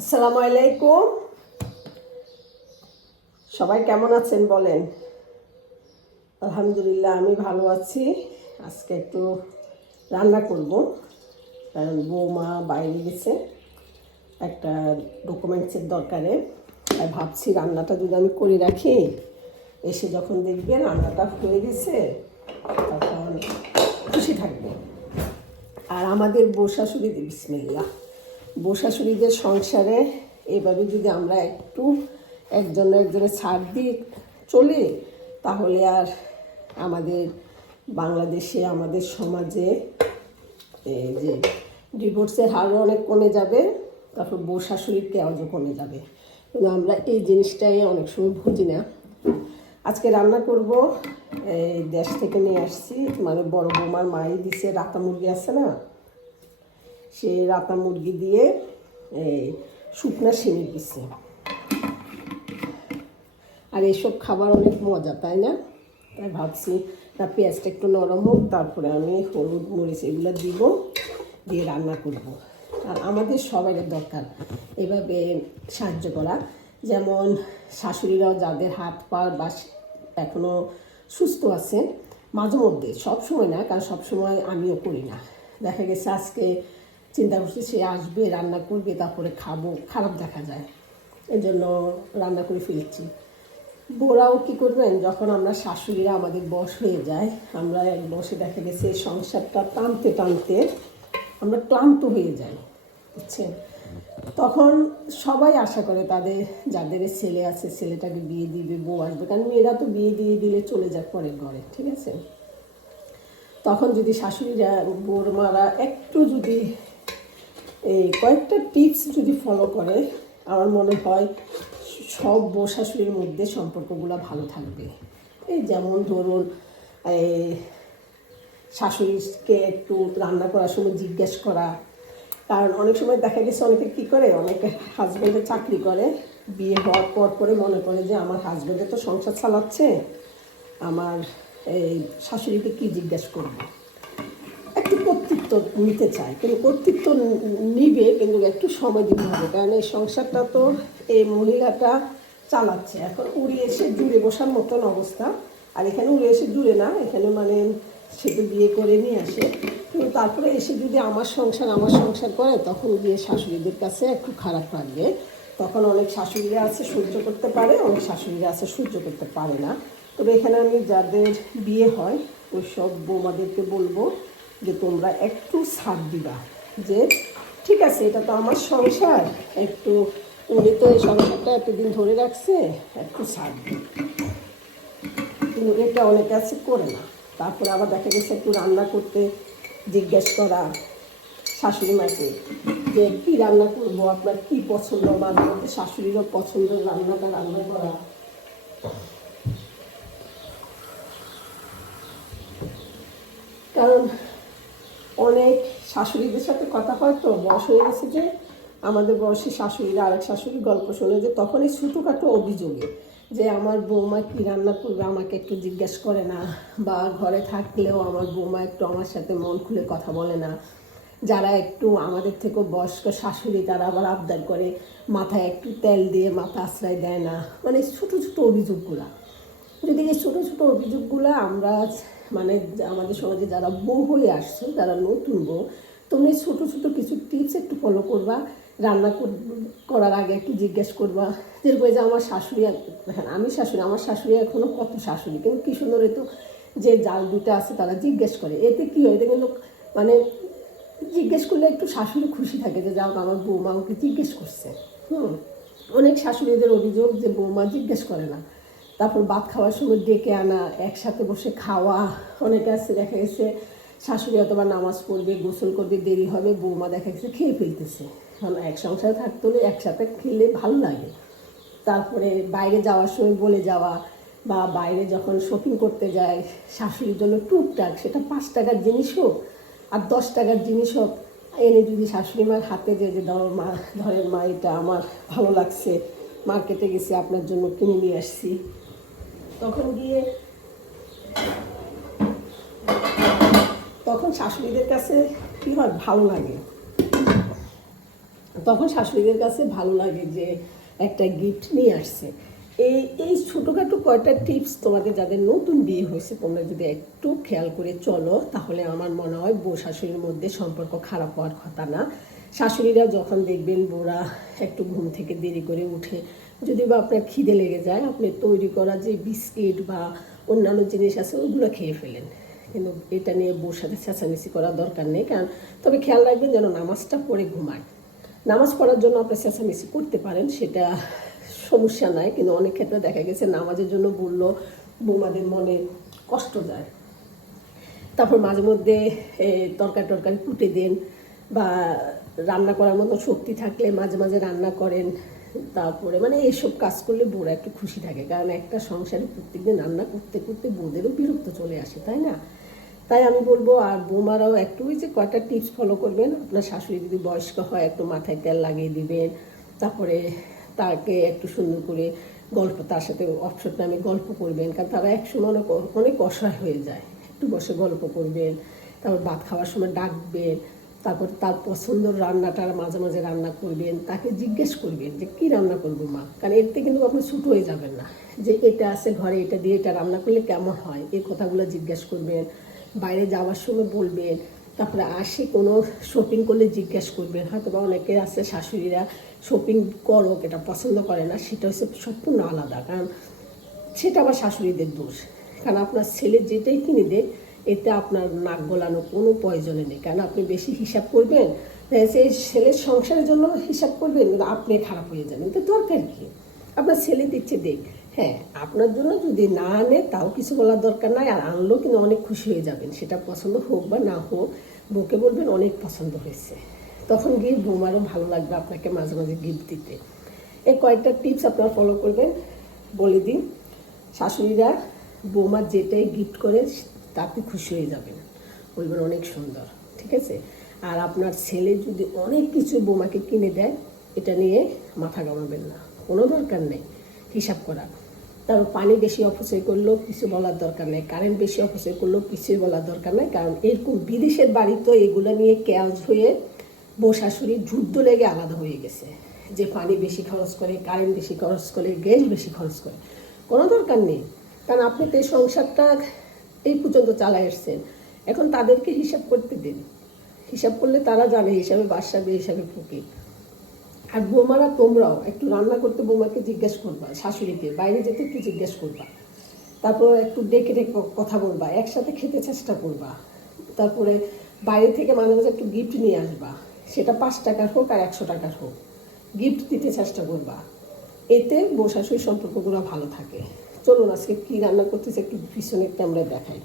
আসসালামু আলাইকুম। সবাই কেমন আছেন বলেন? আলহামদুলিল্লাহ, আমি ভালো আছি। আজকে একটু রান্না করব, কারণ বৌমা বাইরে গেছে। একটা ডকুমেন্টসের দরকারে, তাই ভাবছি রান্নাটা যদি আমি করে রাখি, এসে যখন দেখবে রান্নাটা হয়ে গেছে, তখন খুশি থাকবে। আর আমাদের বসাশুড়ি বিসমিল্লা বসাশুড়িদের সংসারে এভাবে যদি আমরা একটু একজন একজনের ছাড় দিয়ে চলি, তাহলে আর আমাদের বাংলাদেশে, আমাদের সমাজে এই যে ডিভোর্সের হারও অনেক কমে যাবে, তারপর বউ শাশুড়ির কমে যাবে। কিন্তু আমরা এই জিনিসটাই অনেক সময় বুঝি না। আজকে রান্না করব, এই দেশ থেকে নিয়ে আসছি মানে বড় বৌমার মাই দিছে রাতা মুরগি আছে না? সে রাতা মুরগি দিয়ে শুকনা শিঙি দিছে। আর এসব খাবার অনেক মজা, তাই না? তাই ভাবছি না, পেঁয়াজটা একটু নরম হোক, তারপরে আমি হলুদ, মরিচ এগুলো দিব, দিয়ে রান্না করব। আর আমাদের সবাই দরকার এভাবে সাহায্য করা। যেমন শাশুড়িরাও যাদের হাত পা বা এখনও সুস্থ আছে মাঝে মধ্যে সব সময় না, কারণ সব সময় আমিও করি না। দেখা গেছে আজকে চিন্তা করছি সে আসবে, রান্না করবে, তারপরে খাব, খারাপ দেখা যায়। এই জন্য রান্না করে ফেলছি। বোরাও কি করবেন? যখন আমরা শাশুড়িরা আমাদের বস হয়ে যায়, আমরা এক বসে দেখা গেছে সংসারটা টানতে টানতে আমরা ক্লান্ত হয়ে যাই, বুঝছেন? তখন সবাই আশা করে তাদের, যাদের ছেলে আছে, ছেলেটাকে বিয়ে দিবে, বউ আসবে। কারণ মেয়েরা তো বিয়ে দিয়ে দিলে চলে যায় পরের ঘরে, ঠিক আছে? তখন যদি শাশুড়িরা বৌমারা একটু যদি এই কয়েকটা টিপস যদি ফলো করে, আমার মনে হয় সব বউ শাশুড়ির মধ্যে সম্পর্কগুলো ভালো থাকবে। এই যেমন ধরুন, এই শাশুড়িকে একটু রান্না করার সময় জিজ্ঞেস করা। কারণ অনেক সময় দেখা গেছে অনেকে কী করে, অনেকে হাজব্যান্ডে চাকরি করে, বিয়ে হওয়ার পর পরে মনে করে যে আমার হাজব্যান্ডে তো সংসার চালাচ্ছে, আমার এই শাশুড়িকে কী জিজ্ঞেস করব? একটু কর্তৃত্ব নিতে চায়, কিন্তু কর্তৃত্ব নিবে, কিন্তু একটু সময় দিতে হবে, কারণ এই সংসারটা তো এই মহিলাটা চালাচ্ছে। এখন উড়ে এসে জুড়ে বসার মতন অবস্থা, আর এখানে উড়ে এসে জুড়ে না, এখানে মানে সে তো বিয়ে করে নিয়ে আসে। কিন্তু তারপরে এসে যদি আমার সংসার আমার সংসার করে, তখন গিয়ে শাশুড়িদের কাছে একটু খারাপ লাগবে। তখন অনেক শাশুড়িরা আছে, সহ্য করতে পারে, অনেক শাশুড়িরা আছে, সহ্য করতে পারে না। তবে এখানে আমি যাদের বিয়ে হয়, ওই সব বৌমাদেরকে বলব যে তোমরা একটু সাথ দিবা যে, ঠিক আছে, এটা তো আমার সংসার। একটু উনি তো এই সংসারটা এতদিন ধরে রাখছে, একটু সাথ কিন্তু এটা অনেকে আছে করে না। তারপরে আবার দেখা গেছে একটু রান্না করতে জিজ্ঞেস করা শাশুড়ি মাকে যে, কী রান্না করব? আপনার কী পছন্দ? মধ্যে শাশুড়িরও পছন্দ রান্নাটা রান্না করা। কারণ অনেক শাশুড়িদের সাথে কথা হয়, তো বয়স হয়ে গেছে যে আমাদের বয়সী শাশুড়িরা আরেক শাশুড়ি গল্প শোনে যে তখন এই ছোটোখাটো অভিযোগে যে আমার বৌমা কী রান্না করবে আমাকে একটু জিজ্ঞেস করে না বা ঘরে থাকলেও আমার বৌমা একটু আমার সাথে মন খুলে কথা বলে না। যারা একটু আমাদের থেকেও বয়স্ক শাশুড়ি তারা আবার আবদার করে মাথায় একটু তেল দিয়ে মাথা আশ্রয় দেয় না। মানে ছোটো ছোটো অভিযোগগুলা। যদি এই ছোটো ছোটো অভিযোগগুলো আমরা মানে আমাদের সমাজে যারা বউ হয়ে আসছো যারা নতুন বউ, তোমরা ছোটো ছোটো কিছু টিপস একটু ফলো করবা, রান্না কর- করার আগে একটু জিজ্ঞেস করবা, যেরকম যে আমার শাশুড়ি হ্যাঁ আমি শাশুড়ি, আমার শাশুড়ি এখনও কত শাশুড়ি, কিন্তু কী সুন্দর তো যে জাল দুটো আছে তারা জিজ্ঞেস করে। এতে কী হয়, এতে কিন্তু মানে জিজ্ঞেস করলে একটু শাশুড়ি খুশি থাকে যে, যাও আমার বৌমা ওকে জিজ্ঞেস করছে। হুম, অনেক শাশুড়িদের অভিযোগ যে বৌমা জিজ্ঞেস করে না। তারপর ভাত খাওয়ার সময় ডেকে আনা, একসাথে বসে খাওয়া। অনেকে আছে, দেখা গেছে শাশুড়ি অথবা নামাজ পড়বে, গোসল করবে দেরি হবে, বৌমা দেখা গেছে খেয়ে ফেলতেছে। কারণ এক সংসারে থাকতে হলে একসাথে খেলে ভালো লাগে। তারপরে বাইরে যাওয়ার সময় বলে যাওয়া বা বাইরে যখন শপিং করতে যায়, শাশুড়ির জন্য টুকটাক, সেটা পাঁচ টাকার জিনিস হোক আর দশ টাকার জিনিস হোক, এনে যদি শাশুড়ি মার হাতে যে যে ধরো মা, ধরেন মা, এটা আমার ভালো লাগছে মার্কেটে গেছি, আপনার জন্য কিনে নিয়ে আসছি। তখন গিয়ে, তখন শাশুড়িদের কাছে কী হয়? ভালো লাগে। তখন শাশুড়িদের কাছে ভালো লাগে যে একটা গিফট নিয়ে আসছে। এই এই ছোটোখাটো কয়টা টিপস তোমাদের যাদের নতুন বিয়ে হয়েছে, তোমরা যদি একটু খেয়াল করে চলো, তাহলে আমার মনে হয় বউ শাশুড়ির মধ্যে সম্পর্ক খারাপ হওয়ার কথা না। শাশুড়িরা যখন দেখবেন বউরা একটু ঘুম থেকে দেরি করে উঠে যদি বা আপনার খিদে লেগে যায়, আপনি তৈরি করা যে বিস্কিট বা অন্যান্য জিনিস আছে, ওগুলো খেয়ে ফেলেন। কিন্তু এটা নিয়ে বউর সাথে চেঁচামেচি করার দরকার নেই, কারণ তবে খেয়াল রাখবেন যেন নামাজটা পড়ে ঘুমায়। নামাজ পড়ার জন্য আপনি চেঁচামেচি করতে পারেন, সেটা সমস্যা নাই, কিন্তু অনেক ক্ষেত্রে দেখা গেছে নামাজের জন্য বলল, বৌমাদের মনে কষ্ট যায় তারপর মাঝে মধ্যে তরকারি টরকারি কুটে দেন বা রান্না করার মতো শক্তি থাকলে মাঝে মাঝে রান্না করেন। তারপরে মানে এইসব কাজ করলে বউরা একটু খুশি থাকে। কারণ একটা সংসারে প্রত্যেকদিন রান্না করতে করতে বউদেরও বিরক্ত চলে আসে, তাই না? তাই আমি বলব, আর বোমারাও একটু ওই যে কয়টা টিপস ফলো করবেন। আপনার শাশুড়ি যদি বয়স্ক হয়, একটু মাথায় তেল লাগিয়ে দিবেন। তারপরে তাকে একটু সুন্দর করে গল্প, তার সাথে অবসর টাইমে গল্প করবেন। কারণ তারা একসময় অনেক অনেক অসহায় হয়ে যায়। একটু বসে গল্প করবেন। তারপর ভাত খাওয়ার সময় ডাকবেন। তারপর তার পছন্দের রান্নাটার মাঝে মাঝে রান্না করবেন, তাকে জিজ্ঞেস করবেন যে, কী রান্না করব মা? কারণ এতে কিন্তু আপনি ছুট হয়ে যাবেন না। যে, এটা আছে ঘরে, এটা দিয়ে এটা রান্না করলে কেমন হয়? এই কথাগুলো জিজ্ঞেস করবেন, বাইরে যাওয়ার সময় বলবেন, তারপরে আসে কোনো শপিং করলে জিজ্ঞেস করবেন। হয়তো বা অনেকে আছে, শাশুড়িরা শপিং করো এটা পছন্দ করে না, সেটা হচ্ছে সম্পূর্ণ আলাদা। কারণ সেটা আবার শাশুড়িদের দোষ। কারণ আপনার ছেলে যেটাই কিনে দেয় এতে আপনার নাক গলানো কোনো প্রয়োজনে নেই। কারণ আপনি বেশি হিসাব করবেন সেই ছেলের সংসারের জন্য হিসাব করবেন আপনি খারাপ হয়ে যাবেন। তো দরকার কি? আপনার ছেলে দিচ্ছে দেখ। হ্যাঁ আপনার জন্য যদি না আনে, তাও কিছু বলার দরকার নাই, আর আনলেও কিন্তু অনেক খুশি হয়ে যাবেন। সেটা পছন্দ হোক বা না হোক, বউকে বলবেন অনেক পছন্দ হয়েছে। তখন গিয়ে বৌমারও ভালো লাগবে আপনাকে মাঝে মাঝে গিফট দিতে। এই কয়েকটা টিপস আপনারা ফলো করবেন। বলে দিন, শাশুড়িরা বৌমার যেটাই গিফট করে তাতে খুশি হয়ে যাবেন বলবেন অনেক সুন্দর, ঠিক আছে? আর আপনার ছেলে যদি অনেক কিছু বোমাকে কিনে দেয়, এটা নিয়ে মাথা গামাবেন না। কোনো দরকার নেই, হিসাব করা তারপর পানি বেশি অপচয় করলেও কিছু বলার দরকার নেই কারেন্ট বেশি অপচয় করলেও কিছুই বলার দরকার নেই, কারণ এরকম বিদেশের বাড়ি তো এগুলো নিয়ে ক্যাচ হয়ে বউ শাশুড়ির যুদ্ধ লেগে আলাদা হয়ে গেছে। যে পানি বেশি খরচ করে কারেন্ট বেশি খরচ করে গ্যাস বেশি খরচ করে। কোনো দরকার নেই। কারণ আপনি তো এই সংসারটা এই পর্যন্ত চালায় এসছেন এখন তাদেরকে হিসাব করতে দিন। হিসাব করলে তারা জানে হিসাবে বাসাবে হিসাবে ফুকি আর বৌমারা, তোমরাও একটু রান্না করতে বৌমাকে জিজ্ঞেস করবা, শাশুড়িকে, বাইরে যেতে একটু জিজ্ঞেস করবা। তারপর একটু ডেকে ডেকে কথা বলবা, একসাথে খেতে চেষ্টা করবা। তারপরে বাইরে থেকে মাঝে মাঝে একটু গিফট নিয়ে আসবা। সেটা পাঁচ টাকার হোক আর একশো টাকার হোক। গিফট দিতে চেষ্টা করবা। এতে বউ শাশুড়ির সম্পর্কগুলো ভালো থাকে। চলুন আজকে কী রান্না করতেছে একটু পিছনে আমরা দেখাই।